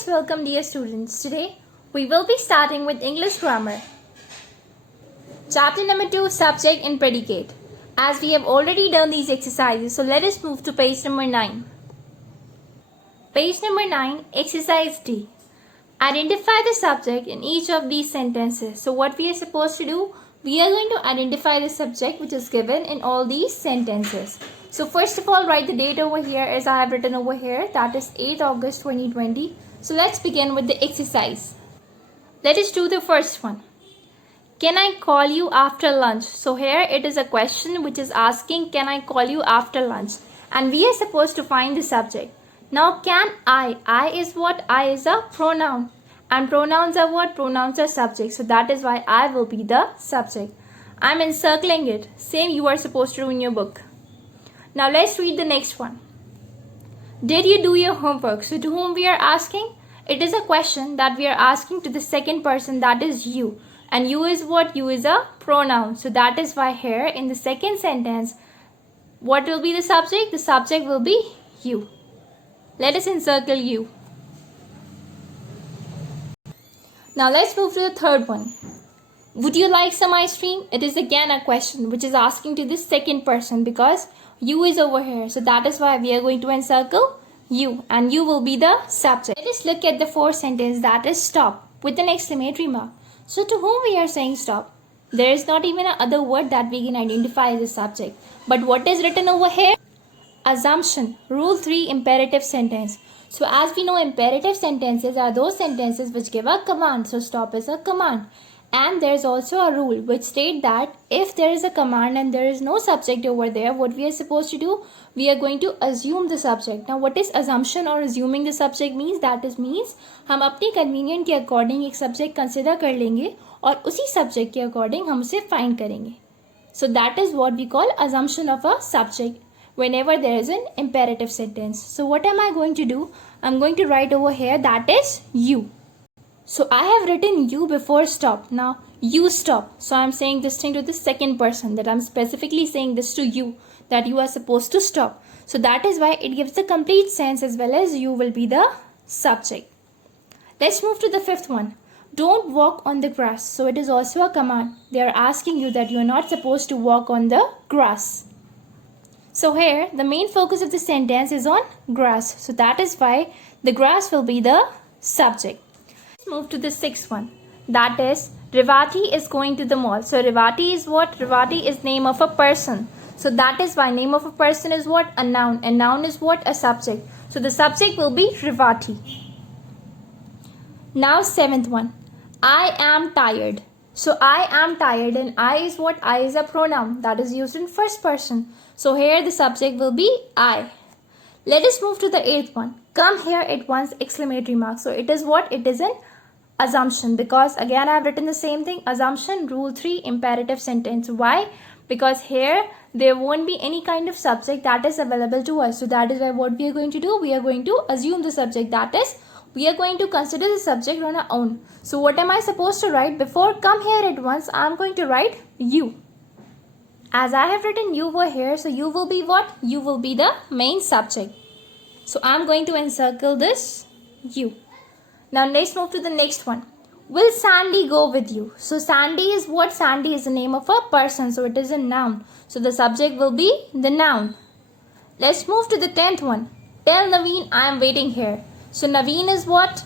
Guys, welcome dear students. Today we will be starting with English grammar. Chapter number 2, subject and predicate. As we have already done these exercises, so let us move to page number 9. Page number 9, exercise D. Identify the subject in each of these sentences. So what we are supposed to do? We are going to identify the subject which is given in all these sentences. So first of all, write the date over here as I have written over here. That is 8th August 2020. So let's begin with the exercise. Let us do the first one. Can I call you after lunch? So here it is a question which is asking, can I call you after lunch? And we are supposed to find the subject. Now can I is what? I is a pronoun. And pronouns are what? Pronouns are subject. So that is why I will be the subject. I'm encircling it. Same you are supposed to do in your book. Now let's read the next one. Did you do your homework? So to whom we are asking? It is a question that we are asking to the second person, that is you. And you is what? You is a pronoun. So that is why here in the second sentence, what will be the subject? The subject will be you. Let us encircle you. Now let's move to the third one. Would you like some ice cream? It is again a question which is asking to the second person because you is over here. So that is why we are going to encircle you and you will be the subject. Let us look at the fourth sentence, that is stop with an exclamatory mark. So to whom we are saying stop? There is not even another word that we can identify as a subject. But what is written over here? Assumption. Rule 3, imperative sentence. So as we know, imperative sentences are those sentences which give a command. So stop is a command. And there is also a rule which states that if there is a command and there is no subject over there, what we are supposed to do? We are going to assume the subject. Now what is assumption or assuming the subject means? That is means हम अपनी convenient के according एक subject consider कर लेंगे और उसी subject के according हम उसे find करेंगे. So that is what we call assumption of a subject whenever there is an imperative sentence. So what am I going to do? I'm going to write over here, that is you. So I have written you before stop. Now you stop. So I'm saying this thing to the second person, that I'm specifically saying this to you, that you are supposed to stop. So that is why it gives the complete sense as well as you will be the subject. Let's move to the fifth one. Don't walk on the grass. So it is also a command. They are asking you that you are not supposed to walk on the grass. So here the main focus of the sentence is on grass. So that is why the grass will be the subject. Let's move to the sixth one. That is Revati is going to the mall. So Revati is what? Revati is name of a person. So that is why name of a person is what? A noun. And noun is what? A subject. So the subject will be Revati. Now seventh one. I am tired. So I am tired and I is what? I is a pronoun that is used in first person. So here the subject will be I. Let us move to the eighth one. Come here at once, exclamatory mark. So it is what? It is an assumption because again I have written the same thing. Assumption, rule 3, imperative sentence. Why? Because here there won't be any kind of subject that is available to us. So that is why what we are going to do? We are going to assume the subject, that is we are going to consider the subject on our own. So what am I supposed to write? Before come here at once, I am going to write you. As I have written you over here, so you will be what? You will be the main subject. So I am going to encircle this you. Now let's move to the next one. Will Sandy go with you? So Sandy is what? Sandy is the name of a person. So it is a noun. So the subject will be the noun. Let's move to the 10th one. Tell Naveen I am waiting here. So Naveen is what?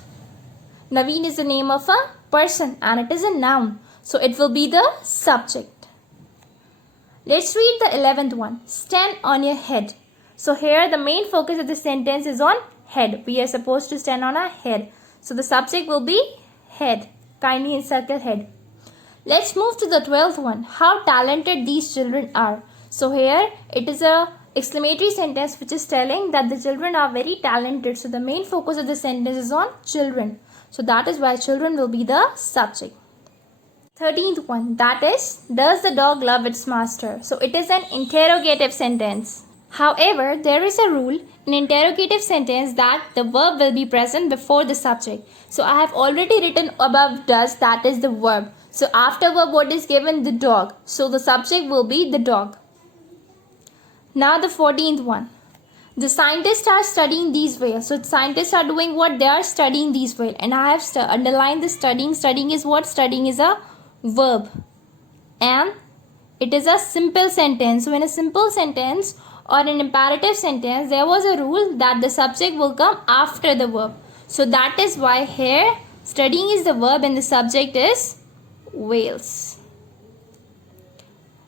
Naveen is the name of a person and it is a noun. So it will be the subject. Let's read the 11th one. Stand on your head. So here the main focus of the sentence is on head. We are supposed to stand on our head. So the subject will be head. Kindly encircle head. Let's move to the 12th one. How talented these children are. So here it is a exclamatory sentence which is telling that the children are very talented. So the main focus of the sentence is on children. So that is why children will be the subject. 13th one, that is, does the dog love its master? So it is an interrogative sentence. However, there is a rule in interrogative sentence that the verb will be present before the subject. So I have already written above does, that is the verb. So after verb what is given? The dog. So the subject will be the dog. Now the 14th one. The scientists are studying these whales. So scientists are doing what? They are studying these whales. And I have underlined the studying. Studying is what? Studying is a verb. And it is a simple sentence. So in a simple sentence or an imperative sentence, there was a rule that the subject will come after the verb. So that is why here studying is the verb and the subject is whales.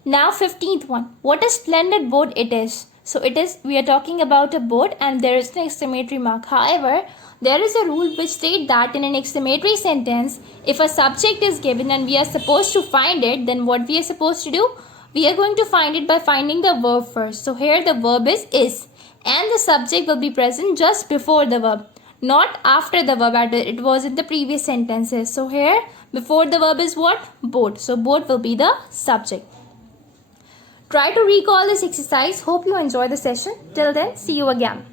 Now 15th one. What a splendid boat it is. So we are talking about a boat and there is an exclamatory mark. However, there is a rule which states that in an exclamatory sentence, if a subject is given and we are supposed to find it, then what we are supposed to do? We are going to find it by finding the verb first. So here the verb is and the subject will be present just before the verb, not after the verb as it was in the previous sentences. So here before the verb is what? Boat. So boat will be the subject. Try to recall this exercise. Hope you enjoy the session. Till then, see you again.